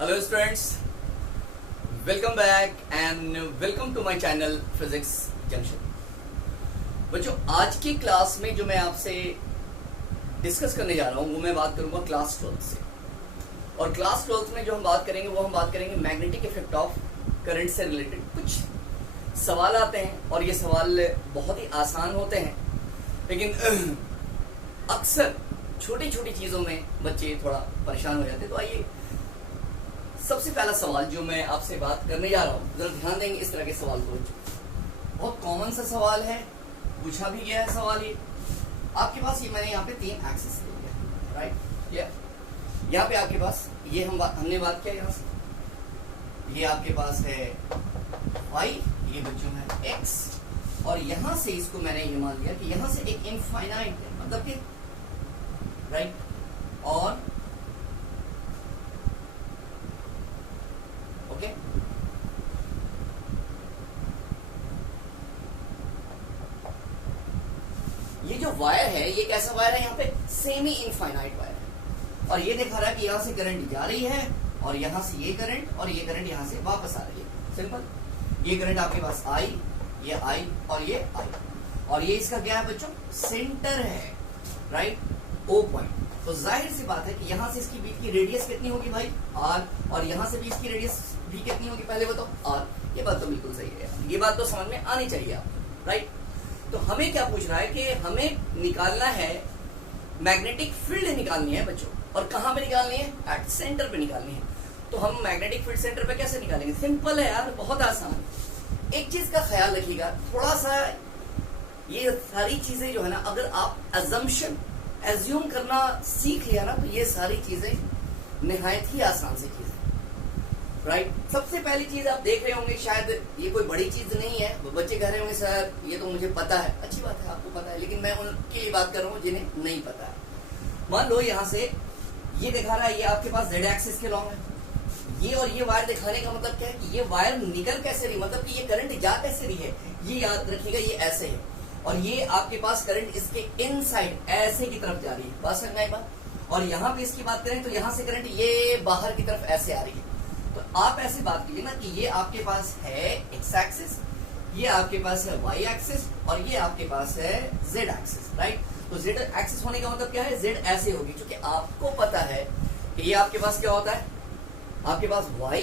Hello students, welcome back and welcome to my channel Physics Junction। बच्चों, आज की class में जो मैं आपसे डिस्कस करने जा रहा हूँ वो मैं बात करूंगा क्लास 12 से। और क्लास 12 में जो हम बात करेंगे वो हम बात करेंगे मैग्नेटिक इफेक्ट ऑफ करंट से रिलेटेड कुछ सवाल आते हैं और ये सवाल बहुत ही आसान होते हैं, लेकिन अक्सर छोटी छोटी चीजों में बच्चे थोड़ा परेशान हो जाते हैं। तो आइए सबसे पहला सवाल जो मैं आपसे बात करने जा रहा हूँ, जरा ध्यान देंगे इस तरह के सवाल को। बहुत कॉमन सा सवाल है, पूछा भी गया है सवाल। ये आपके पास ये मैंने यहाँ पे 3 एक्सिस ले लिया, राइट। यहाँ पे आपके पास ये हमने बात किया यहाँ से, ये आपके पास है y, ये बच्चों है x, और यहाँ से इसको मैंने ये मान लिया कि यहाँ से एक इनफाइनाइट है, मतलब कि राइट। और ओके, ये जो वायर है ये कैसा वायर है, यहाँ पे सेमी इनफाइनाइट वायर है। और ये दिखा रहा है कि यहाँ से करंट जा रही है और यहाँ से ये करंट और ये करंट यहाँ से वापस आ रही है। सिंपल, ये करंट आपके पास I, ये I और ये I, और ये इसका क्या है बच्चों, सेंटर है, राइट, O पॉइंट। तो जाहिर सी बात है कि यहाँ से इसकी बीच की रेडियस कितनी होगी भाई, R, और यहाँ से भी इसकी रेडियस भी कितनी होगी, पहले बताओ, R। ये बात तो बिल्कुल सही है, ये बात तो समझ में आनी चाहिए आपको, राइट। तो हमें क्या पूछ रहा है कि हमें निकालना है मैग्नेटिक फील्ड निकालनी है बच्चों, और कहाँ पे निकालनी है, एट सेंटर पे निकालनी है। तो हम मैग्नेटिक फील्ड सेंटर पे कैसे निकालेंगे, सिंपल है यार, बहुत आसान। एक चीज का ख्याल रखिएगा, थोड़ा सा ये सारी चीजें जो है ना, अगर आप एज्यूम करना सीख लिया ना, तो ये सारी चीजें निहायत ही आसान सी चीज है, राइट। सबसे पहली चीज आप देख रहे होंगे, शायद ये कोई बड़ी चीज नहीं है, वो बच्चे कह रहे होंगे सर ये तो मुझे पता है। अच्छी बात है, आपको पता है, लेकिन मैं उनके लिए बात कर रहा हूँ जिन्हें नहीं पता है। मान लो यहाँ से ये दिखा रहा है, ये आपके पास जेड एक्सिस के लॉन्ग है, ये और ये वायर दिखाने का मतलब क्या है कि ये वायर निकल कैसे रही, मतलब कि ये करंट जा कैसे रही है, ये याद रखिएगा, ये ऐसे है, और ये आपके पास करंट इसके इनसाइड ऐसे की तरफ जा रही है, बात समझ में आई बात। और यहाँ पे इसकी बात करें तो यहाँ से करंट ये बाहर की तरफ ऐसे आ रही है। तो आप ऐसे बात कीजिए ना कि ये आपके पास है एक्स एक्सिस, ये आपके पास है वाई एक्सिस, और ये आपके पास है जेड एक्सिस, राइट। तो जेड एक्सिस होने का मतलब क्या है, जेड ऐसे होगी, क्योंकि आपको पता है कि ये आपके पास क्या होता है, आपके पास y,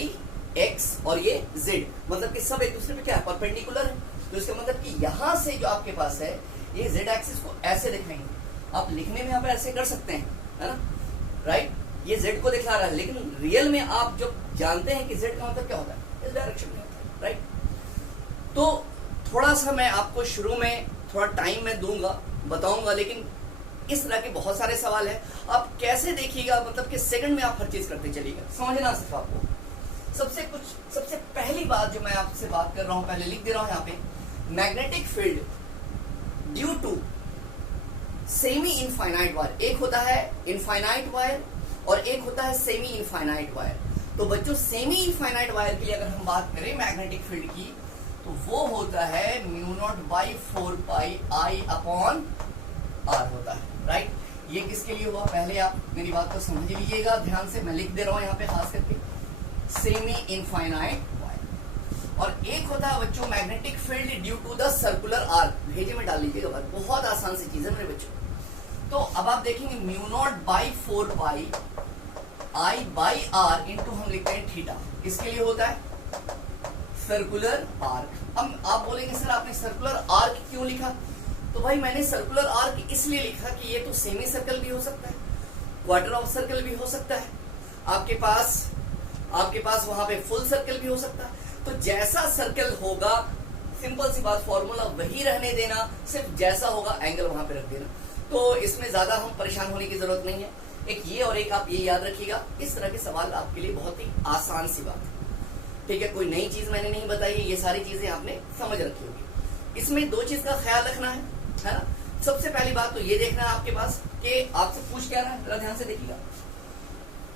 x और ये z, मतलब कि सब एक दूसरे पे क्या है, परपेंडिकुलर है। तो इसका मतलब कि यहाँ से जो आपके पास है ये z एक्सिस को ऐसे दिखाएंगे, आप लिखने में यहाँ पे ऐसे कर सकते हैं, है ना, राइट। ये z को दिखा रहा है, लेकिन रियल में आप जो जानते हैं कि z का मतलब क्या होता है, इस डायरेक्शन में होता है, राइट। तो थोड़ा सा मैं आपको शुरू में थोड़ा टाइम मैं दूंगा, बताऊंगा, लेकिन इस तरह के बहुत सारे सवाल है, आप कैसे देखिएगा, मतलब कि सेकंड में आप हर चीज करते चलिएगा, समझना सिर्फ आपको। सबसे पहली बात जो मैं आपसे बात कर रहा हूं, पहले लिख दे रहा हूं यहाँ पे, magnetic field due to semi infinite wire. एक होता है इनफाइनाइट वायर और एक होता है सेमी इनफाइनाइट वायर। तो बच्चों, सेमी इनफाइनाइट वायर के लिए अगर हम बात करें मैग्नेटिक फील्ड की, तो वो होता है μ0/4 पाई I अपॉन R होता है, राइट। ये किसके लिए हुआ, पहले आप मेरी बात को समझ लीजिएगा ध्यान से, मैं लिख दे रहा हूं यहाँ पे खास करके, सेमी इनफाइनाइट वायर। और एक होता है बच्चों magnetic field due to the circular arc, भेजे में डाल लीजिएगा, बहुत आसान सी चीज है मेरे बच्चों। तो अब आप देखेंगे μ0/4 पाई I/R इंटू हम लिखते हैं थीटा, किसके लिए होता है, सर्कुलर आर्क। अब आप बोलेंगे सर आपने सर्कुलर आर्क क्यों लिखा, तो भाई मैंने सर्कुलर आर्क इसलिए लिखा कि ये तो सेमी सर्कल भी हो सकता है, क्वार्टर ऑफ सर्कल भी हो सकता है, आपके पास वहां पे फुल सर्कल भी हो सकता है। तो जैसा सर्कल होगा, सिंपल सी बात, फॉर्मूला वही रहने देना, सिर्फ जैसा होगा एंगल वहां पे रख देना। तो इसमें ज्यादा हम परेशान होने की जरूरत नहीं है। एक ये और एक आप ये याद रखिएगा, इस तरह के सवाल आपके लिए बहुत ही आसान सी बात है, ठीक है। कोई नई चीज मैंने नहीं बताई, ये सारी चीजें आपने समझ रखी होगी। इसमें 2 चीज का ख्याल रखना है ना। सबसे पहली बात तो ये देखना है आपके पास कि आपसे पूछ क्या रहा है, जरा ध्यान से देखिएगा,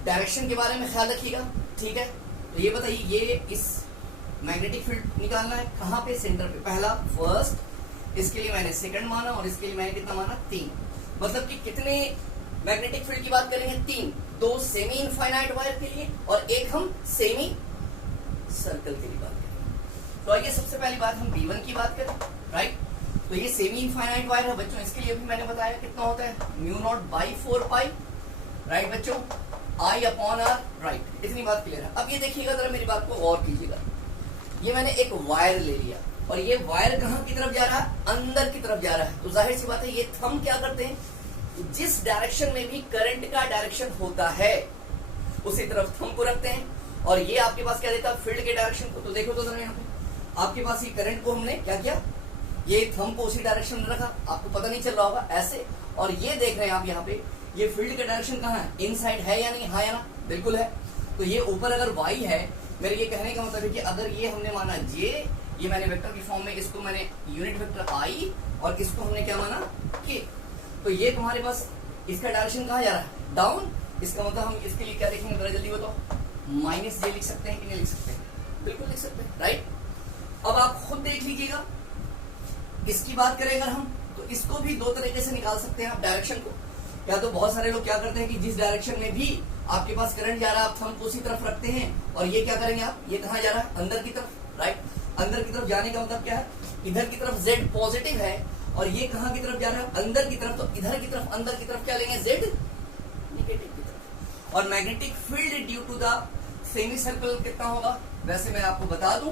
डायरेक्शन के बारे में ख्याल रखिएगा, ठीक है। तो ये बताइए, ये इस मैग्नेटिक फील्ड निकालना है कहाँ पे, सेंटर पे, पहला फर्स्ट, इसके लिए मैंने सेकंड माना और इसके लिए मैंने कितना माना, 3। मतलब कि कितने मैग्नेटिक फील्ड की बात करेंगे, 3। दो सेमी इनफाइनाइट वायर के लिए और एक हम सेमी सर्कल के लिए बात करें। तो आइए सबसे पहली बात हम B1 की बात करें, राइट। तो ये सेमी इनफाइनाइट वायर है बच्चों, इसके लिए भी मैंने बताया कितना होता है, mu naught by 4 pi, right बच्चों, I अपॉन आर, राइट। इतनी बात क्लियर है। अब ये देखिएगा जरा, मेरी बात को गौर कीजिएगा। ये मैंने एक वायर ले लिया और ये वायर कहाँ की तरफ जा रहा है, अंदर की तरफ जा रहा है। तो जाहिर सी बात है ये थंब क्या करते हैं, जिस डायरेक्शन में भी करंट का डायरेक्शन होता है उसी तरफ थंब को रखते हैं। और ये आपके पास क्या देता है, फील्ड के डायरेक्शन को। तो देखो तो जरा यहाँ पे आपके पास ये करंट को हमने क्या किया, ये थंब को उसी डायरेक्शन में रखा, आपको पता नहीं चल रहा होगा ऐसे। और ये देख रहे हैं आप यहाँ पे, ये फील्ड का डायरेक्शन कहाँ है, इनसाइड है या नहीं, हाँ या ना, बिल्कुल है। तो ये ऊपर अगर y है, मेरे ये कहने का मतलब है कि अगर ये हमने माना j, ये मैंने वेक्टर की फॉर्म में इसको मैंने यूनिट वेक्टर i और इसको हमने क्या माना k, तो ये तुम्हारे पास इसका डायरेक्शन कहाँ जा रहा है, डाउन। इसका मतलब हम इसके लिए क्या देखेंगे, जरा जल्दी बताओ, माइनस j लिख सकते हैं कि नहीं लिख सकते, बिल्कुल लिख सकते हैं, राइट। अब आप खुद देख लीजिएगा, इसकी बात करें अगर हम, तो इसको भी दो तरीके से निकाल सकते हैं आप डायरेक्शन को। या तो बहुत सारे लोग क्या करते हैं कि जिस डायरेक्शन में भी आपके पास करंट जा रहा है आप थंब को उसी तरफ रखते हैं और ये क्या करेंगे आप, ये कहाँ जा रहा है, अंदर की तरफ, राइट। अंदर की तरफ जाने का मतलब क्या है, इधर की तरफ z पॉजिटिव है और ये कहाँ की तरफ जा रहा है, अंदर की तरफ। तो इधर की तरफ, अंदर की तरफ क्या लेंगे, z नेगेटिव की तरफ। और magnetic field due to the semi circle कितना होगा, वैसे मैं आपको बता दूं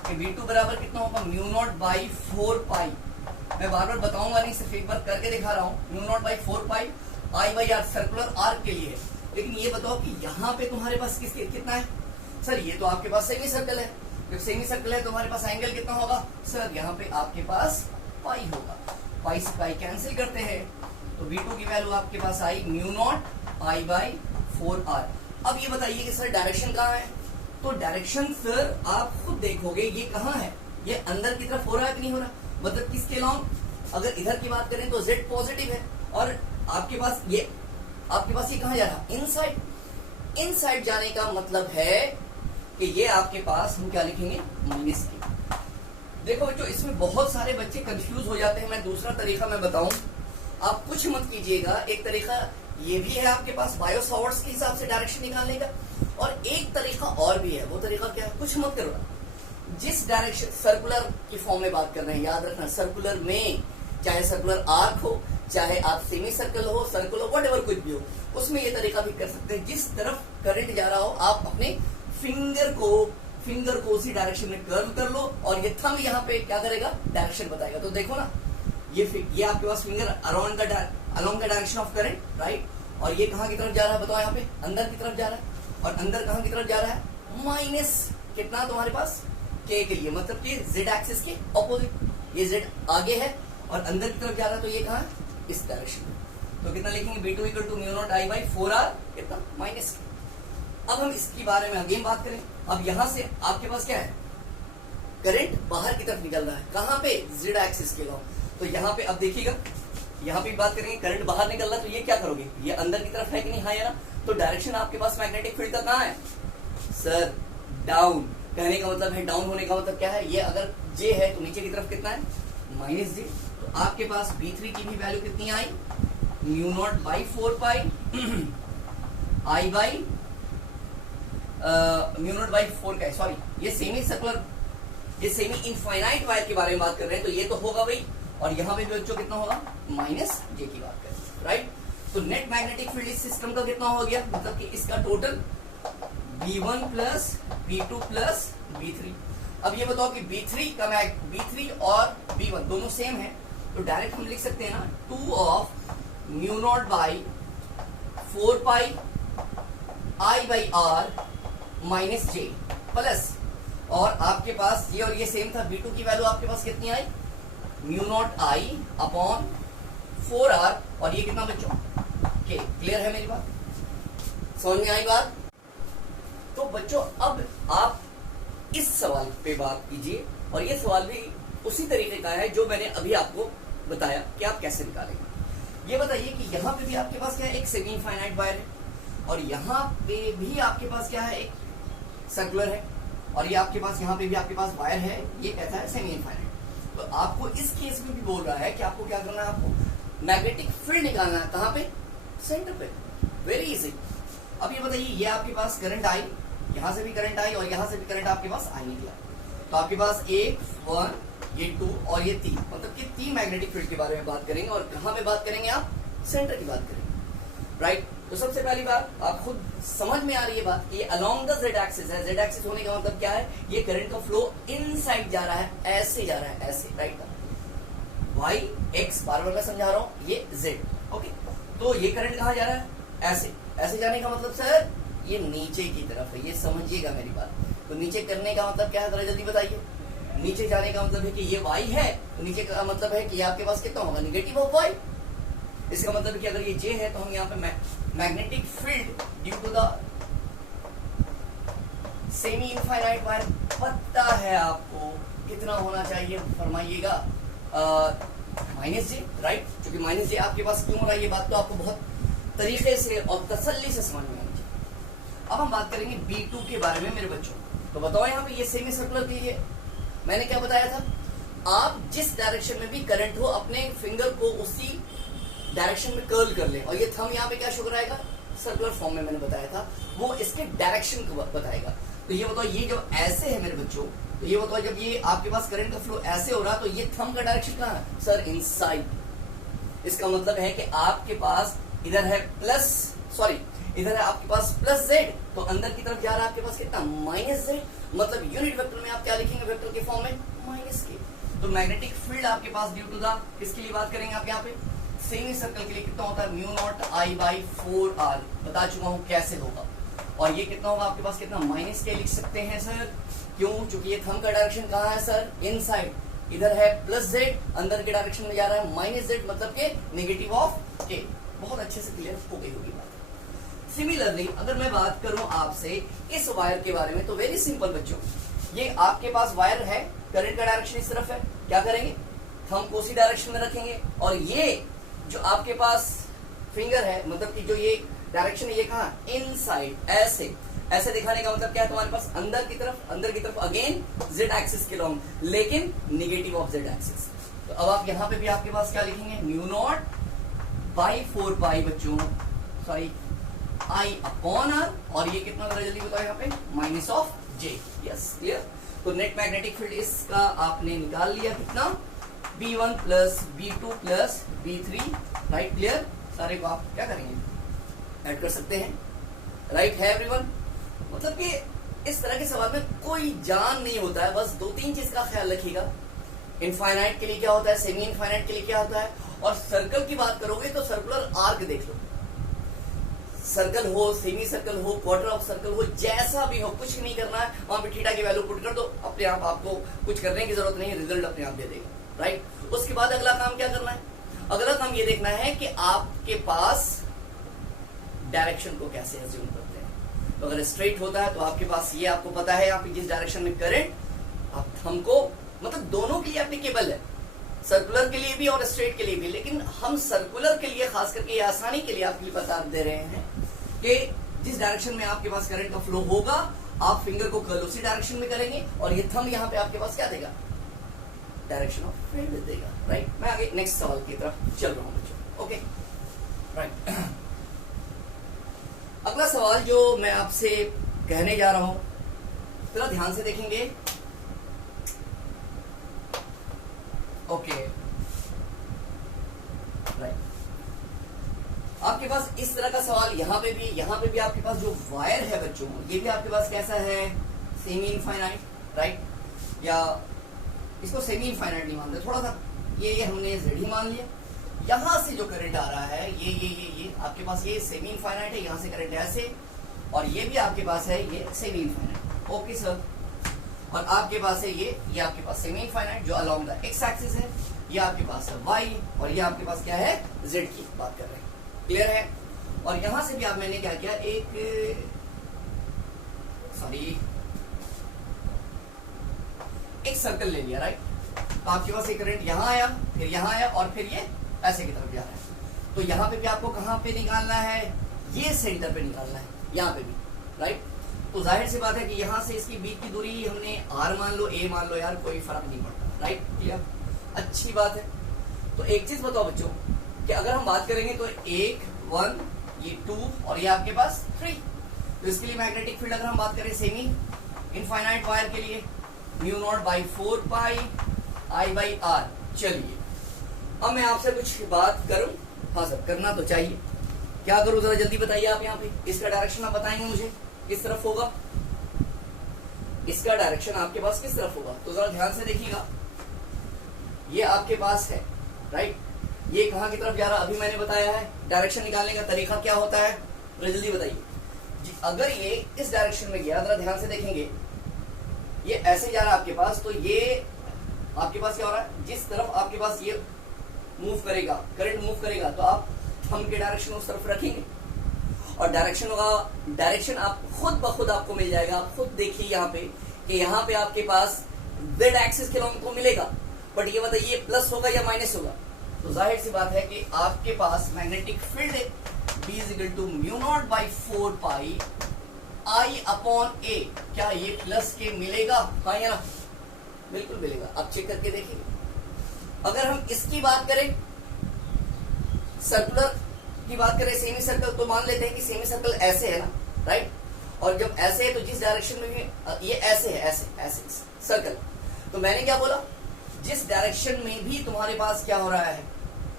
कि V2 बराबर कितना होगा, म्यू नॉट बाई 4 पाई। मैं बार बार बताऊंगा नहीं, सिर्फ एक बार करके दिखा रहा हूँ। Mu naught by 4 pi I by R circular arc के लिए। लेकिन ये बताओ कि यहाँ पे तुम्हारे पास कितना है, सर ये तो आपके पास सेमी सर्कल है। जब सेमी सर्कल है तो तुम्हारे पास एंगल कितना होगा, सर यहाँ पे आपके पास पाई होगा। पाई से पाई कैंसिल करते हैं तो V2 की वैल्यू आपके पास आई mu naught I by 4 r. अब ये बताइए कि सर डायरेक्शन कहाँ है, तो डायरेक्शन सर आप खुद देखोगे ये कहाँ है, ये अंदर की तरफ हो रहा है कि नहीं हो रहा, मतलब किसके लॉन्ग। अगर इधर की बात करें तो z पॉजिटिव है और आपके पास ये कहाँ जा रहा है, इनसाइड। इनसाइड जाने का मतलब है कि ये आपके पास हम क्या लिखेंगे, माइनस के। देखो बच्चों, इसमें बहुत सारे बच्चे कंफ्यूज हो जाते हैं। मैं दूसरा तरीका मैं बताऊं, आप कुछ मत कीजिएगा। एक तरीका ये भी है आपके पास बायो सॉवर्ट्स के हिसाब से डायरेक्शन निकालने का, और एक तरीका और भी है। वो तरीका क्या है, कुछ मत करो, जिस डायरेक्शन सर्कुलर की फॉर्म में बात कर रहे हैं, याद रखना सर्कुलर में, चाहे सर्कुलर आर्क हो, चाहे आप सेमी सर्कल हो, सर्कल हो, व्हाटएवर कुछ भी हो, उसमें ये तरीका भी कर सकते हैं। जिस तरफ करंट जा रहा हो आप अपने फिंगर को उसी डायरेक्शन में कर्व कर लो और ये थंब यहाँ पे क्या करेगा, डायरेक्शन बताएगा। तो देखो ना, ये आपके पास finger around the direction of current, right. और ये कहाँ की तरफ जा रहा है बताओ, यहाँ पे अंदर की तरफ जा रहा है। और अंदर कहाँ की तरफ जा रहा है, माइनस कितना तुम्हारे पास, k के लिए, मतलब कि z एक्सिस के ऑपोजिट। ये z आगे है और अंदर की तरफ जा रहा है, तो ये कहाँ, इस डायरेक्शन में। तो कितना लिखेंगे, B2 equal to mu naught I by 4 R, कितना, माइनस। अब हम इसके बारे में अगेन बात करें। अब यहां से आपके पास क्या है, करंट बाहर की तरफ निकल रहा है, कहां पे, z एक्सिस के लॉन्ग। तो यहाँ पे अब देखिएगा, यहाँ पे बात करेंगे, करंट बाहर निकल रहा है, तो ये क्या करोगे, ये अंदर की तरफ है कि नहीं, हाँ या ना। तो डायरेक्शन आपके पास मैग्नेटिक फील्ड का कहाँ है, सर डाउन। कहने का मतलब है, डाउन होने का मतलब क्या है, ये अगर j है तो नीचे की तरफ कितना है, माइनस j। तो आपके पास B3 की भी वैल्यू कितनी आई, mu naught by 4 pi I by mu naught by 4 का, सॉरी ये सेमी सर्कुलर, ये सेमी इनफाइनाइट वायर के बारे में बात कर रहे हैं, तो ये तो होगा भाई। और यहाँ पे बच्चों कितना होगा, माइनस j की बात करें, राइट। तो नेट मैग्नेटिक फील्ड इस सिस्टम का कितना हो गया, मतलब कि इसका total B1 plus B2 plus B3। अब ये बताओ कि B3 और B1 दोनों सेम है, तो डायरेक्ट हम लिख सकते हैं ना, 2 of mu naught by 4 pi I by R minus j plus, और आपके पास ये और ये सेम था, B2 की वैल्यू आपके पास कितनी आई, mu naught I upon 4 r, और ये कितना बच्चों, k। क्लियर है मेरी बात, समझ में आई बात। तो बच्चों अब आप इस सवाल पे बात कीजिए, और ये सवाल भी उसी तरीके का है जो मैंने अभी आपको बताया कि आप कैसे निकालेंगे। ये बताइए कि यहाँ पे भी आपके पास क्या है, एक सेमी इनफाइनाइट वायर है, और यहाँ पे भी आपके पास क्या है, एक सर्कुलर है, और ये आपके पास यहाँ पे भी आपके पास वायर है, ये कहता है सेमी इनफाइनाइट। तो आपको इस केस में भी बोल रहा है कि आपको क्या करना है, आपको मैग्नेटिक फील्ड निकालना है, कहाँ पे, सेंटर पे। Very easy. अब ये बताइए, ये आपके पास करंट आई, यहां से भी करंट आई और यहां से भी करंट आपके पास आई निकला, तो आपके पास 1 1 ये 2 और ये 3, मतलब कि 3 मैग्नेटिक फील्ड के बारे में बात करेंगे। और कहां पे बात करेंगे, आप सेंटर की बात करेंगे, राइट। तो सबसे पहली बात आप खुद समझ में आ रही है बात कि अलोंग द जेड एक्सिस है। जेड एक्सिस होने का मतलब क्या है, ये करंट का फ्लो इनसाइड जा रहा है, ऐसे जा रहा है, ऐसे, राइट। वाई एक्स बार बार मैं समझा रहा हूं, ये जेड, ओके। तो ये करंट कहां जा रहा है, ऐसे, ऐसे जाने का मतलब सर ये नीचे की तरफ है, ये समझिएगा मेरी बात। तो नीचे करने का मतलब क्या है, जरा जल्दी बताइए। नीचे जाने का मतलब है कि ये वाई है, तो नीचे का मतलब है कि ये आपके पास कितना होगा, निगेटिव ऑफ वाई। इसका मतलब है कि अगर ये जे है तो हम यहाँ पे magnetic field due to the semi infinite wire, पता है आपको कितना होना चाहिए, फरमाइएगा, -j, राइट। क्योंकि -j आपके पास क्यों हो रहा है, ये बात तो आपको बहुत तरीके से और तसल्ली से समझ में आनी चाहिए। अब हम बात करेंगे B2 के बारे में मेरे बच्चों। तो बताओ यहाँ पे ये सेमी सर्कुलर के लिए मैंने क्या बताया था, आप जिस डायरेक्शन में भी करंट हो अपने फिंगर को उसी डायरेक्शन में कर्ल कर ले, और ये थंब यहाँ पे क्या शो कराएगा, सर्कुलर फॉर्म में मैंने बताया था, वो इसके डायरेक्शन को बताएगा। तो ये बताओ, ये जब ऐसे है मेरे बच्चों, तो ये बताओ जब ये आपके पास करंट का फ्लो ऐसे हो रहा तो ये थंब का डायरेक्शन कहाँ है, सर इनसाइड। इसका मतलब है कि आपके पास इधर है प्लस, सॉरी इधर है आपके पास प्लस जेड, तो अंदर की तरफ जा रहा है आपके पास कितना, -z। मतलब यूनिट वेक्टर में आप क्या लिखेंगे, वेक्टर के फॉर्म में -k। तो मैग्नेटिक फील्ड आपके पास ड्यू टू द, किसके लिए बात करेंगे आप यहाँ पे, सेमी सर्कल के लिए कितना होता है, μ0I/4r, बता चुका हूं कैसे होगा। और ये कितना होगा आपके पास, कितना, -k लिख सकते हैं सर, क्यों, क्योंकि ये थंब का डायरेक्शन कहाँ है सर, इनसाइड। इधर है प्लस जेड, अंदर के डायरेक्शन में जा रहा है -z, मतलब के नेगेटिव ऑफ k। बहुत अच्छे से क्लियर हो गई होगी बात। सिमिलरली अगर मैं बात करूं आपसे इस वायर के बारे में, तो वेरी सिंपल बच्चों, ये आपके पास वायर है, करंट का डायरेक्शन इस तरफ है, क्या करेंगे, थंब को उसी डायरेक्शन में रखेंगे, और ये जो आपके पास फिंगर है, मतलब कि जो ये डायरेक्शन है, ये कहाँ, इनसाइड, ऐसे, ऐसे दिखाने का मतलब क्या है, तुम्हारे पास अंदर की तरफ अगेन जेड एक्सिस के लॉन्ग, लेकिन निगेटिव ऑफ जेड एक्सिस। तो अब आप यहाँ पे भी आपके पास क्या लिखेंगे, μ0/4 पाई बच्चों, सॉरी I/r, और ये कितना जरा जल्दी बताओ यहाँ पे, -j। Yes, clear. तो नेट मैग्नेटिक फील्ड इसका आपने निकाल लिया, कितना, B1 plus B2 plus B3, right, clear. सारे को आप क्या करेंगे, ऐड कर सकते हैं, राइट है एवरीवन। मतलब कि इस तरह के सवाल में कोई जान नहीं होता है, बस 2-3 चीज का ख्याल रखिएगा। इनफाइनाइट के लिए क्या होता है, सेमी इनफाइनाइट के लिए क्या होता है, और सर्कल की बात करोगे तो सर्कुलर आर्क देख लो, सर्कल हो, सेमी सर्कल हो, क्वार्टर ऑफ सर्कल हो, जैसा भी हो, कुछ नहीं करना है, वहां पे थीटा की वैल्यू पुट कर दो, अपने आप आपको कुछ करने की जरूरत नहीं है, रिजल्ट अपने आप दे देगा, राइट। उसके बाद अगला काम क्या करना है, अगला काम ये देखना है कि आपके पास डायरेक्शन को कैसे एज्यूम करते हैं। तो अगर स्ट्रेट होता है तो आपके पास ये आपको पता है, आप जिस डायरेक्शन में करंट, आप हमको मतलब दोनों के लिए एप्लीकेबल है, सर्कुलर के लिए भी और स्ट्रेट के लिए भी, लेकिन हम सर्कुलर के लिए खास करके ये आसानी के लिए आपके लिए बता दे रहे हैं कि जिस डायरेक्शन में आपके पास करंट का फ्लो होगा, आप फिंगर को कर्ल उसी डायरेक्शन में करेंगे, और ये थंब यहाँ पे आपके पास क्या देगा, डायरेक्शन ऑफ फील्ड देगा, राइट। मैं आगे नेक्स्ट सवाल की तरफ चल रहा हूँ बच्चों, ओके, राइट। अगला सवाल जो मैं आपसे कहने जा रहा हूं, जरा ध्यान से देखेंगे, ओके, राइट। आपके पास इस तरह का सवाल यहाँ पे भी आपके पास जो वायर है बच्चों, ये भी आपके पास कैसा है, सेमी इनफाइनाइट, राइट, या इसको सेमी इनफाइनाइट नहीं मानते, थोड़ा सा ये हमने जेड ही मान लिया। यहां से जो करंट आ रहा है, ये आपके पास ये सेमी इनफाइनाइट है, यहां से करंट ऐसे, और ये भी आपके पास है ये सेमी इनफाइनाइट, ओके सर। और आपके पास है ये आपके पास सेमी इनफाइनाइट जो अलोंग द एक्स एक्सिस है, ये आपके पास है वाई, और ये आपके पास क्या है, जेड की बात कर रहे हैं, क्लियर है। और यहां से भी आप मैंने क्या किया, एक सर्कल ले लिया, राइट। तो आपके पास एक करंट यहां आया, फिर यहां आया, और फिर ये ऐसे की तरफ जा रहा है। तो यहां पे भी आपको कहां पे निकालना है, ये सेंटर पे निकालना है, यहां पे भी, राइट। तो जाहिर सी बात है कि यहां से इसकी बीच की दूरी हमने r मान लो, a मान लो, यार कोई फर्क नहीं पड़ता, राइट, क्लियर, अच्छी बात है। तो एक चीज बताओ बच्चों कि अगर हम बात करेंगे तो 1 1 ये 2 और ये आपके पास 3। तो इसके लिए मैग्नेटिक फील्ड अगर हम बात करें सेमी इनफाइनाइट वायर के लिए mu naught by 4 pi I by R. चलिए अब मैं आपसे कुछ बात करूं, हाँ सर करना तो चाहिए, क्या करूं जरा जल्दी बताइए आप। यहाँ पे इसका डायरेक्शन आप बताएंगे मुझे किस तरफ होगा, इसका डायरेक्शन आपके पास किस तरफ होगा। तो जरा ध्यान से देखिएगा, ये आपके पास है राइट, ये कहां की तरफ जा रहा अभी मैंने बताया है। डायरेक्शन निकालने का तरीका क्या होता है जल्दी बताइए। अगर ये इस डायरेक्शन में गया, जरा ध्यान से देखेंगे, ये ऐसे जा रहा है आपके पास, तो ये आपके पास क्या हो रहा है, जिस तरफ आपके पास ये मूव करेगा, करंट मूव करेगा, तो आप थंब के डायरेक्शन उस तरफ रखेंगे और डायरेक्शन आप खुद ब खुद आपको मिल जाएगा। आप खुद देखिए यहाँ पे कि यहाँ पे आपके पास जेड एक्सिस के लॉन्ग को मिलेगा, बट ये बताइए प्लस होगा या माइनस होगा। तो जाहिर सी बात है कि आपके पास मैग्नेटिक फील्ड है B is equal to mu naught by 4 pi I upon A। क्या ये प्लस के मिलेगा, हाँ या ना? बिल्कुल मिलेगा, आप चेक करके देखिए। अगर हम इसकी बात करें, सर्कुलर की बात करें, सेमी सर्कल, तो मान लेते हैं कि सेमी सर्कल ऐसे है ना राइट, और जब ऐसे है तो जिस डायरेक्शन में भी ये ऐसे है, ऐसे ऐसे सर्कल, तो मैंने क्या बोला, जिस डायरेक्शन में भी तुम्हारे पास क्या हो रहा है,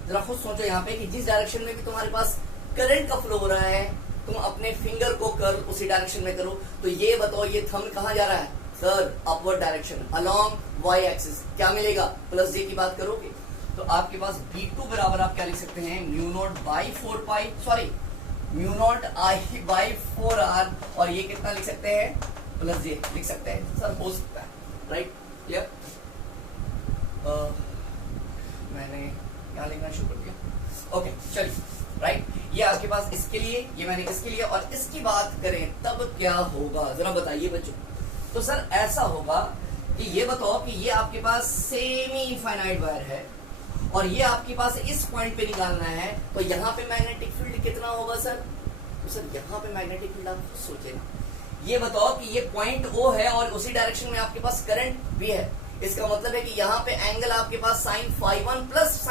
जरा खुद सोचो यहाँ पे कि जिस डायरेक्शन में भी तुम्हारे पास करंट का फ्लो हो रहा है, तुम अपने फिंगर को कर्ल उसी डायरेक्शन में करो। तो ये बताओ ये थंब कहाँ जा रहा है sir, upward direction along Y axis. क्या मिलेगा, प्लस जे की बात करोगे तो आपके पास B2 बराबर आप क्या लिख सकते हैं, mu naught by 4 pi, sorry mu not I by 4R, और ये कितना लिख सकते हैं, प्लस जे लिख सकते हैं सर, हो सकता है राइट, क्लियर। मैंने क्या लिखना शुरू कर दिया, ओके चलिए राइट। ये आपके पास इसके लिए, ये मैंने इसके लिए, और इसकी बात करें तब क्या होगा जरा बताइए बच्चों। तो सर ऐसा होगा कि ये बताओ कि ये आपके पास सेमी इनफाइनाइट वायर है और ये आपके पास इस पॉइंट पे निकालना है, तो यहाँ पे मैग्नेटिक फील्ड कितना होगा सर। तो सर यहाँ पे मैग्नेटिक फील्ड आप सोचे ना, ये बताओ कि ये पॉइंट O है और उसी डायरेक्शन में आपके पास करंट भी है, इसका मतलब है कि यहाँ पे एंगल आपके पास साइन φ1 प्लस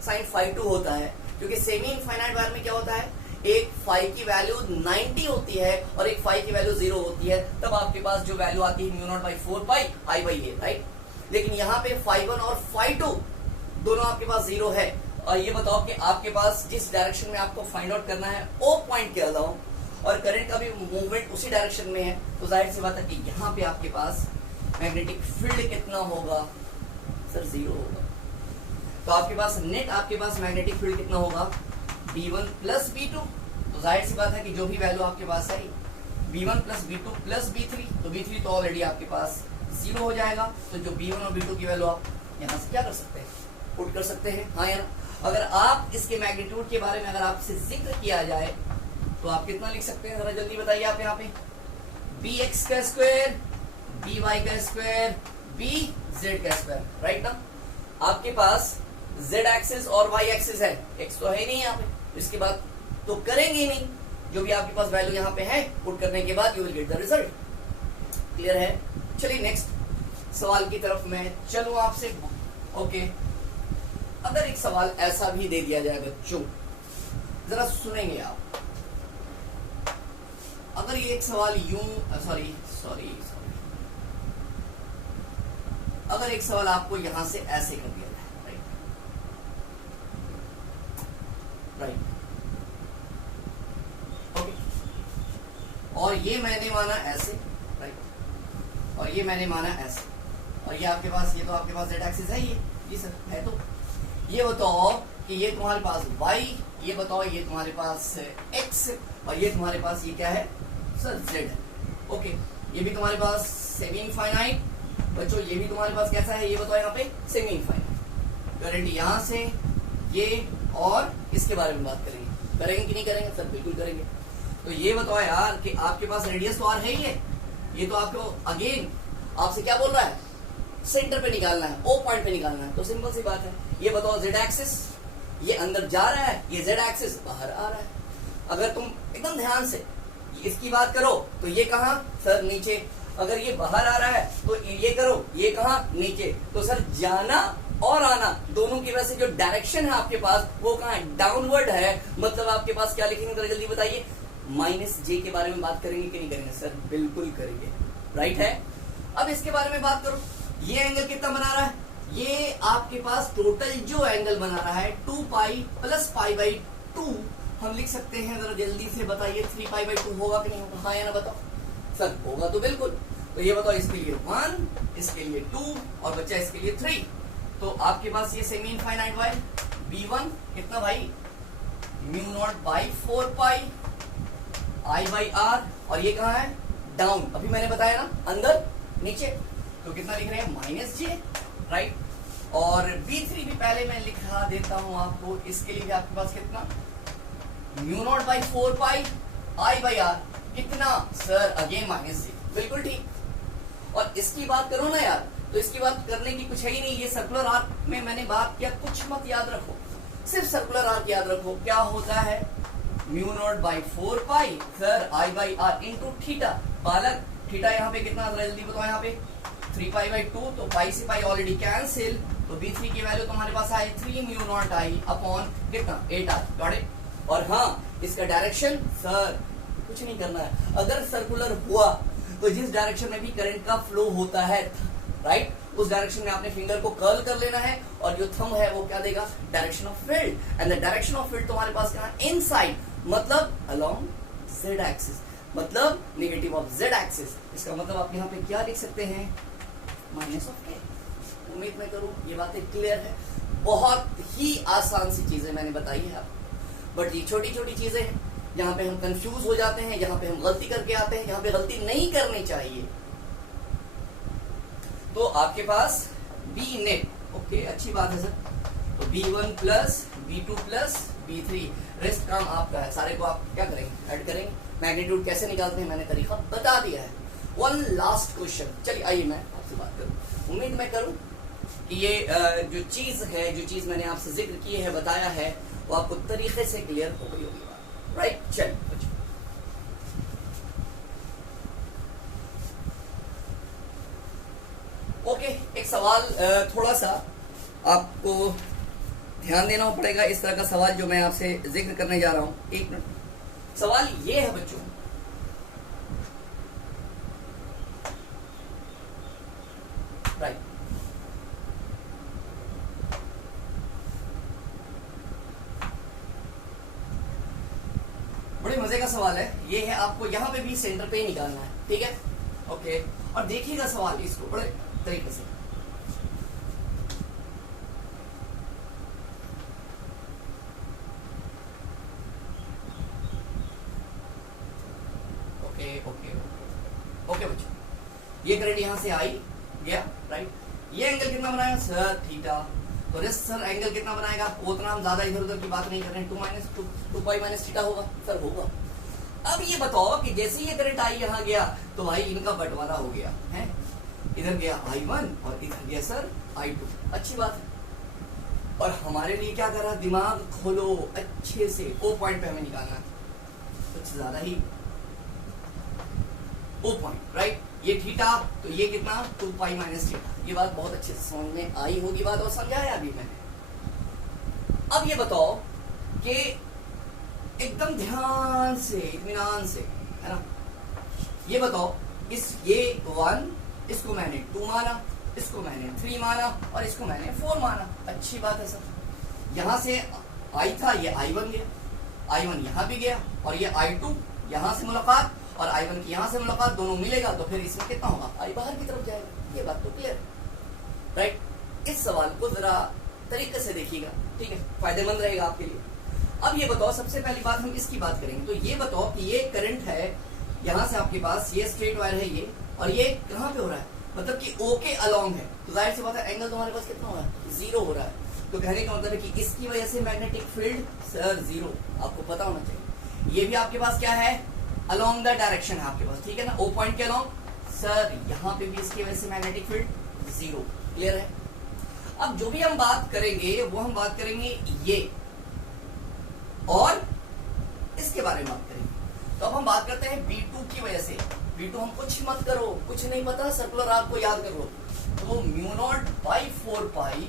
साइन φ2 होता है, क्योंकि सेमी इनफाइनाइट वायर में क्या होता है, एक फाई की वैल्यू 90 होती है और एक फाई की वैल्यू 0 होती है, तब आपके पास जो वैल्यू आती है mu naught by 4 pi I by A right. लेकिन यहाँ पे φ1 और φ2 दोनों आपके पास 0 है, और ये बताओ कि आपके पास जिस डायरेक्शन में आपको फाइंड आउट करना है O पॉइंट के अलावा, और करंट का भी मूवमेंट उसी डायरेक्शन में है, तो जाहिर सी बात है कि यहाँ पे आपके पास मैग्नेटिक फील्ड कितना होगा सर, 0 होगा। तो आपके पास नेट आपके पास मैग्नेटिक फील्ड कितना होगा, B1 प्लस B2। तो जाहिर सी बात है कि जो भी वैल्यू आपके पास है B1 plus B2 plus B3, तो B3 तो ऑलरेडी आपके पास 0 हो जाएगा। तो जो B1 और B2 की वैल्यू आप यहाँ से क्या कर सकते हैं, पुट कर सकते हैं, हाँ या ना। अगर आप इसके मैग्नीट्यूड के बारे में अगर आपसे जिक्र किया जाए तो आप कितना लिख सकते हैं, जरा जल्दी बताइए आप। यहाँ पे bx का स्क्वायर, by का स्क्वायर, bz का स्क्वायर राइट ना। आपके पास z एक्सिस और y एक्सिस है, x तो है नहीं यहाँ पे, इसके बाद तो करेंगे ही नहीं, जो भी आपके पास वैल्यू यहाँ पे है पुट करने के बाद you will get the result. Clear है। चलिए नेक्स्ट सवाल की तरफ मैं चलूं आपसे। ओके, अगर एक सवाल ऐसा भी दे दिया जाए बच्चों, जरा सुनेंगे आप। अगर ये एक सवाल यूं सॉरी अगर एक सवाल आपको यहां से ऐसे कर दिया जाए राइट, ओके, और ये मैंने माना ऐसे राइट, और ये मैंने माना ऐसे, और ये आपके पास, ये तो आपके पास z एक्सिस है, ये सर है। तो ये बताओ कि ये तुम्हारे पास y, ये बताओ ये तुम्हारे पास x, और ये तुम्हारे पास ये क्या है सर z है। ओके, ये भी तुम्हारे पास सेमी इनफाइनाइट बच्चों, ये भी तुम्हारे पास कैसा है, ये बताओ यहाँ पे सेमी इनफाइनाइट। करंट यहाँ से ये और इसके बारे में बात करेंगे कि नहीं करेंगे सर, बिल्कुल करेंगे। तो ये बताओ यार कि आपके पास रेडियस तो आर है ही है, ये तो आपको अगेन आपसे क्या बोल रहा है, सेंटर पे निकालना है, ओ पॉइंट पे निकालना है। तो सिंपल सी बात है, ये बताओ z एक्सिस ये अंदर जा रहा है, ये z एक्सिस बाहर आ रहा है। अगर तुम एकदम ध्यान से इसकी बात करो तो ये कहाँ सर, नीचे। अगर ये बाहर आ रहा है तो ये करो, ये कहाँ नीचे। तो सर जाना और आना, दोनों की वजह से जो डायरेक्शन है आपके पास वो कहाँ है, डाउनवर्ड है। मतलब आपके पास क्या लिखेंगे जरा जल्दी बताइए, माइनस जे के बारे में बात करेंगे कि नहीं करेंगे सर, बिल्कुल करेंगे, राइट है। अब इसके बारे में बात करो, ये एंगल कितना बना रहा है, ये आपके पास टोटल जो एंगल बना रहा है 2 पाई प्लस पाई बाई 2, हम लिख सकते हैं, जरा जल्दी से बताइए 3 पाई बाई 2 होगा कि नहीं होगा, हाँ या ना बताओ सर, होगा तो बिल्कुल। तो ये बताओ, इसके लिए 1, इसके लिए 2 और बच्चा इसके लिए 3। तो आपके पास ये सेमी इनफाइनाइट वायर B1 कितना भाई, mu naught by 4 pi I by R, और ये कहाँ है, डाउन, अभी मैंने बताया ना, अंदर नीचे, तो कितना लिख रहे हैं, माइनस जे, राइट। और B3 भी पहले मैं लिखा देता हूं आपको, इसके लिए भी आपके पास कितना, mu naught by 4 pi I by R, कितना सर, अगेन माइनस जे, बिल्कुल ठीक। और इसकी बात करो ना यार, तो इसकी बात करने की कुछ है ही नहीं, ये सर्कुलर आर्क में मैंने बात किया, कुछ मत याद रखो, सिर्फ सर्कुलर आर्क याद रखो, क्या होता है, mu naught by 4 pi sir I by R into theta, बालक थीटा यहाँ पे कितना, जल्दी बताओ, यहाँ पे 3 पाई बाई 2, तो पाई से पाई ऑलरेडी कैंसिल, तो B3 की वैल्यू तुम्हारे पास आए 3 म्यू नॉट I अपॉन कितना 8R, गॉट इट। और हाँ, इसका डायरेक्शन सर कुछ नहीं करना है, अगर सर्कुलर हुआ तो जिस डायरेक्शन में भी करंट का फ्लो होता है, राइट, उस डायरेक्शन में आपने फिंगर को कर्ल कर लेना है, और जो थंब है वो क्या देगा, direction of field, and the direction of field तुम्हारे पास कहाँ, इनसाइड, मतलब अलोंग जेड एक्सिस, मतलब नेगेटिव ऑफ जेड एक्सिस। इसका मतलब आप यहाँ पे क्या लिख सकते हैं, माइनस ऑफ के। उम्मीद मैं करूं ये बातें क्लियर है, बहुत ही आसान सी चीजें मैंने बताई है आपको, बट ये छोटी छोटी चीजें हैं जहां पे हम कंफ्यूज हो जाते हैं, जहां पे हम गलती करके आते हैं, जहां पे गलती नहीं करनी चाहिए। तो आपके पास बी नेट, ओके अच्छी बात है सर, तो B1 plus B2 plus B3, rest काम आपका है, सारे को आप क्या करेंगे, ऐड करेंगे। मैग्नीट्यूड कैसे निकालते हैं मैंने तरीका बता दिया है। वन लास्ट क्वेश्चन, चलिए आइए मैं आपसे बात करूं, उम्मीद मैं करूं कि ये जो चीज है, जो चीज मैंने आपसे जिक्र की है, बताया है, वो आपको तरीके से क्लियर हो गई होगी, राइट। चलिए ओके, एक सवाल थोड़ा सा आपको ध्यान देना पड़ेगा, इस तरह का सवाल जो मैं आपसे जिक्र करने जा रहा हूं। एक मिनट, सवाल ये है बच्चों, राइट, बड़े मजे का सवाल है ये, है आपको यहां पे भी सेंटर पे ही निकालना है, ठीक है, ओके। और देखिएगा सवाल इसको बड़े तरीके से, ओके बच्चों, ये करंट यहां से आई गया, राइट, ये एंगल कितना बनाया सर, थीटा, तो रेस्ट सर एंगल कितना बनाएगा, उतना हम ज्यादा इधर उधर की बात नहीं कर रहे हैं, 2 पाई माइनस थीटा होगा सर, होगा। अब ये बताओ कि जैसे ये करंट आई यहां गया, तो भाई इनका बंटवारा हो गया है, इधर गया I1 और इधर गया सर I2, अच्छी बात है। और हमारे लिए क्या कर रहा है, दिमाग खोलो अच्छे से, ओ पॉइंट पे हमें निकालना है, कुछ ज्यादा ही ओ पॉइंट, राइट, ये थीटा, तो ये कितना 2 पाई माइनस थीटा, ये बात बहुत अच्छे से समझ में आई होगी बात, और समझाया अभी मैंने। अब ये बताओ कि एकदम ध्यान से, इत्मीनान से, है ना, ये बताओ, ये 1, इसको मैंने 2 माना, इसको मैंने 3 माना, और इसको मैंने 4 माना, अच्छी बात है सर। यहां से I था, ये I1 गया, I1 यहां भी गया, और ये I2 यहां से मुलाकात, और I1 की यहां से मुलाकात, दोनों मिलेगा, तो फिर इसमें कितना होगा, I बाहर की तरफ जाएगा, ये बात तो क्लियर, राइट। इस सवाल को जरा तरीके से देखिएगा, ठीक है, फायदेमंद रहेगा आपके लिए। अब ये बताओ, सबसे पहली बात हम इसकी बात करेंगे, तो ये बताओ कि ये करंट है, यहां से आपके पास ये स्ट्रेट वायर है ये, और ये कहां पे हो रहा है, मतलब कि O के अलोंग है, तो जाहिर सी बात है एंगल तुम्हारे पास कितना हो रहा है, 0 हो रहा है। तो कहने का मतलब है कि इसकी वजह से मैग्नेटिक फील्ड सर 0, आपको पता होना चाहिए। ये भी आपके पास क्या है, अलोंग द डायरेक्शन है आपके पास, ठीक है ना, O पॉइंट के अलोंग, सर यहाँ पे भी इसकी वजह से मैग्नेटिक फील्ड 0, क्लियर है। अब जो भी हम बात करेंगे वो हम बात करेंगे ये और इसके बारे में बात करेंगे। तो अब हम बात करते हैं B2 की वजह से, B2 हम कुछ मत करो, कुछ नहीं पता, सर्कुलर आर्क को याद करो, तो mu naught by 4 pi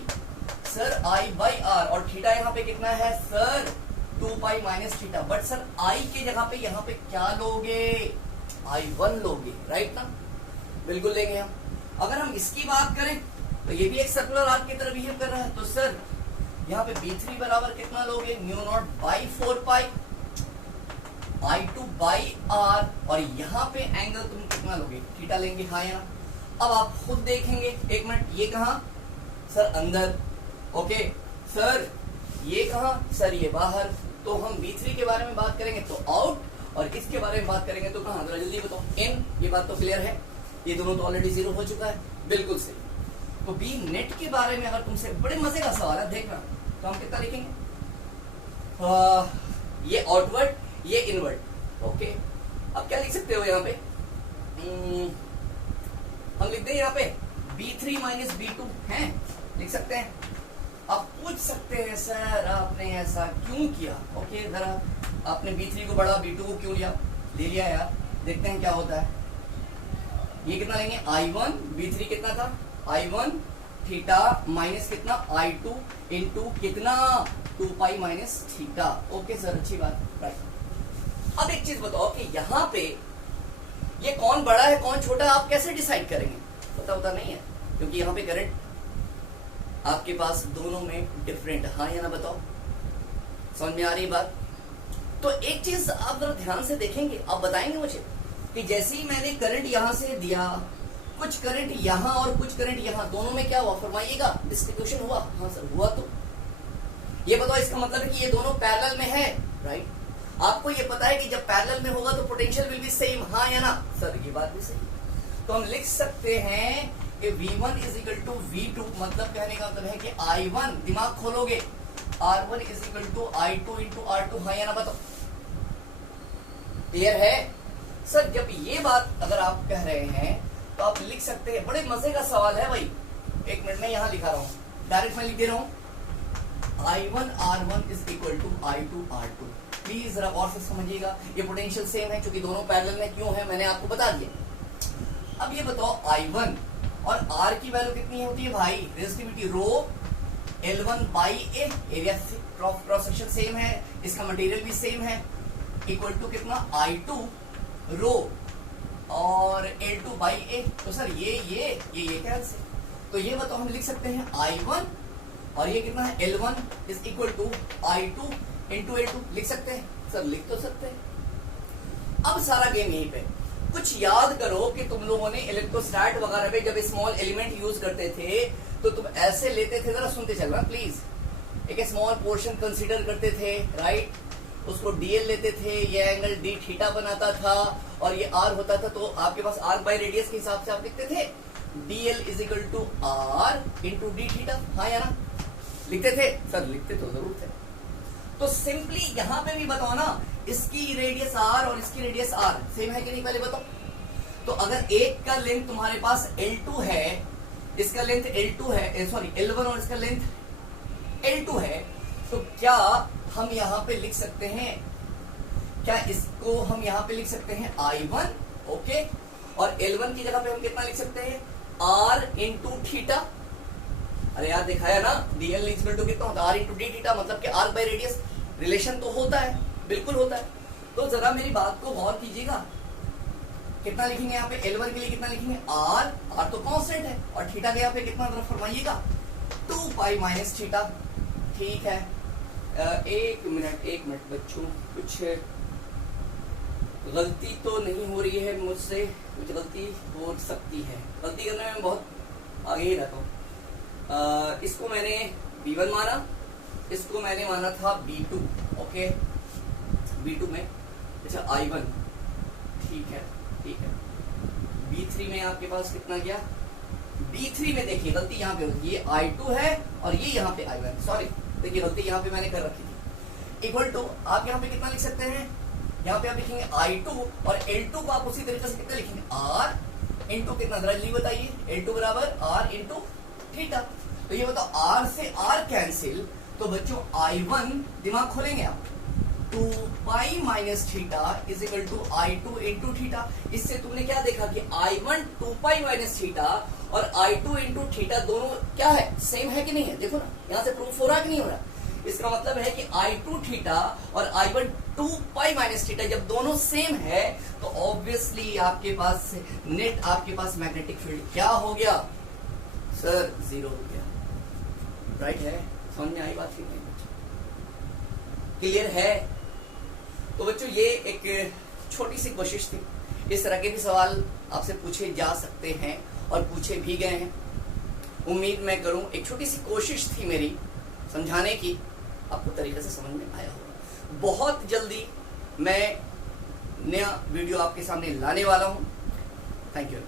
sir I by R, और थीटा यहाँ पे कितना है sir 2 pi minus theta. But sir I की जगह पे यहाँ पे क्या लोगे, I1 लोगे, राइट ना, बिल्कुल लेंगे हम। अगर हम इसकी बात करें तो ये भी एक सर्कुलर आर्क की तरह बिहेव कर रहा है, तो सर यहाँ पे B3 बराबर कितना लोगे, mu naught by 4 pi I2 by R, और यहाँ पे एंगल तुम कितना लोगे, थीटा लेंगे, हाँ या ना। अब आप खुद देखेंगे, एक मिनट, ये कहाँ सर अंदर, ओके सर ये कहाँ सर ये बाहर। तो हम B3 के बारे में बात करेंगे तो आउट, और इसके बारे में बात करेंगे तो कहाँ, जरा जल्दी बताओ, इन। ये बात तो क्लियर है, ये दोनों तो ऑलरेडी 0 हो चुका है, बिल्कुल सही। तो बी नेट के बारे में अगर तुमसे बड़े मजे का सवाल है देखना, तो हम कितना लिखेंगे, ये आउटवर्ड ये इनवर्ड, ओके। अब क्या लिख सकते हो यहाँ पे, हम लिखते हैं यहाँ पे B3 माइनस B2 है, लिख सकते हैं। अब पूछ सकते हैं सर आपने ऐसा क्यों किया, ओके जरा आपने B3 को बड़ा B2 को क्यों लिया, ले लिया यार, देखते हैं क्या होता है। ये कितना लेंगे I1, B3 कितना था I1 थीटा माइनस कितना I2 इंटू कितना 2 pi minus theta, okay sir अच्छी बात, राइट। अब एक चीज बताओ कि यहाँ पे ये कौन बड़ा है कौन छोटा है, आप कैसे डिसाइड करेंगे, पता होता नहीं है, क्योंकि यहाँ पे करंट आपके पास दोनों में डिफरेंट, हाँ या ना बताओ, समझ में आ रही बात। तो एक चीज आप जरा ध्यान से देखेंगे, आप बताएंगे मुझे कि जैसे ही मैंने करंट यहां से दिया, कुछ करंट यहां और कुछ करंट यहां, दोनों में क्या हुआ फरमाइएगा, डिस्ट्रीब्यूशन हुआ, हाँ सर हुआ। तो ये बताओ, इसका मतलब है कि ये दोनों पैरेलल में है, राइट। आपको ये पता है कि जब पैरेलल में होगा तो पोटेंशियल विल बी सेम, हाँ या ना सर, ये बात भी सही। तो हम लिख सकते हैं कि V1 is equal to V2, मतलब कहने का मतलब है कि I1, दिमाग खोलोगे, R1 is equal to I2 into R2, हाँ या ना बताओ, क्लियर है सर। जब ये बात अगर आप कह रहे हैं तो आप लिख सकते हैं, बड़े मजे का सवाल है भाई, एक मिनट में यहां लिखा रहा हूं, डायरेक्ट मैं लिख दे रहा हूं, I1 R1 is equal to I2 R2। Please जरा और से समझिएगा, ये पोटेंशियल सेम है क्योंकि दोनों पैरेलल में क्यों है मैंने आपको बता दिया। अब ये बताओ I1 और R की वैल्यू कितनी होती है भाई, resistivity rho L1 by A, area cross section same है, इसका मटेरियल भी सेम है, इक्वल टू कितना I2 रो और L2 बाई ए। तो सर ये क्या से, तो ये बताओ हम लिख सकते हैं I1 और ये कितना है L1 is equal to I2 into L2, लिख सकते हैं सर, लिख तो सकते हैं। अब सारा गेम यहीं पे, कुछ याद करो कि तुम लोगों ने इलेक्ट्रोस्टैट वगैरह में जब स्मॉल एलिमेंट यूज करते थे तो तुम ऐसे लेते थे, जरा सुनते चलना प्लीज, एक स्मॉल पोर्शन कंसीडर करते थे, राइट, उसको डीएल लेते थे, ये एंगल डी थीटा बनाता था और ये आर होता था, तो आपके पास आर्क बाय रेडियस के हिसाब से आप लिखते थे DL is equal to R into D theta, हाँ या ना, लिखते थे सर, लिखते तो जरूर थे। तो सिंपली यहां पे भी बताओ ना, इसकी रेडियस आर और इसकी रेडियस आर सेम है कि नहीं, पहले बताओ। तो अगर एक का लेंथ तुम्हारे पास L2 है, इसका लेंथ L2 है, सॉरी L1 और इसका लेंथ L2 है, तो क्या हम यहाँ पे लिख सकते हैं, क्या इसको हम यहाँ पे लिख सकते हैं I1, ओके, और L1 की जगह पे हम कितना लिख सकते हैं R इंटू थीटा। अरे यार दिखाया ना, DL इक्वल टू कितना होता है R इंटू डी थीटा, मतलब कि आर्क बाय रेडियस, रिलेशन तो होता है, बिल्कुल होता है। तो जरा मेरी बात को गौर कीजिएगा, कितना लिखेंगे यहाँ पे L1 के लिए कितना लिखेंगे R तो कांस्टेंट है, और थीटा के यहाँ पे कितना तरफ फरमाइएगा 2 पाई माइनस थीटा, ठीक है। एक मिनट बच्चों, कुछ गलती तो नहीं हो रही है मुझसे, कुछ गलती हो सकती है, गलती करने में बहुत आगे ही रहता हूँ। इसको मैंने B1 माना, इसको मैंने माना था B2, ओके, B2 में अच्छा I1, ठीक है, B3 में आपके पास कितना गया, B3 में देखिए गलती यहाँ पे होगी, ये I2 है और ये यहाँ पे I1, सॉरी देखिए गलती यहाँ पे मैंने कर रखी थी, इक्वल टू आप यहाँ पे कितना लिख सकते हैं, यहाँ पे आप लिखेंगे I2 और L2 को आप उसी तरीके से कितना लिखेंगे R इंटू कितना, जरा जल्दी बताइए, L2 बराबर R इंटू थीटा। तो ये बताओ R से R कैंसिल, तो बच्चों I1 दिमाग खोलेंगे आप, 2 pi minus theta is equal to I2 into theta. इससे तुमने क्या देखा कि I1 2 पाई माइनस थीटा और I2 इंटू थीटा दोनों क्या है, सेम है कि नहीं है। देखो ना यहां से प्रूफ हो रहा कि नहीं हो रहा। इसका मतलब है कि I2 थीटा और I1 2 पाई माइनस थीटा जब दोनों सेम है तो ऑब्वियसली आपके पास नेट आपके पास मैग्नेटिक फील्ड क्या हो गया सर, 0 हो गया। राइट है, समझ में आई बात की नहीं? क्लियर है? तो बच्चों ये एक छोटी सी कोशिश थी। इस तरह के भी सवाल आपसे पूछे जा सकते हैं और पूछे भी गए हैं। उम्मीद मैं करूं एक छोटी सी कोशिश थी मेरी समझाने की, आपको तरीके से समझ में आया होगा। बहुत जल्दी मैं नया वीडियो आपके सामने लाने वाला हूं। Thank you.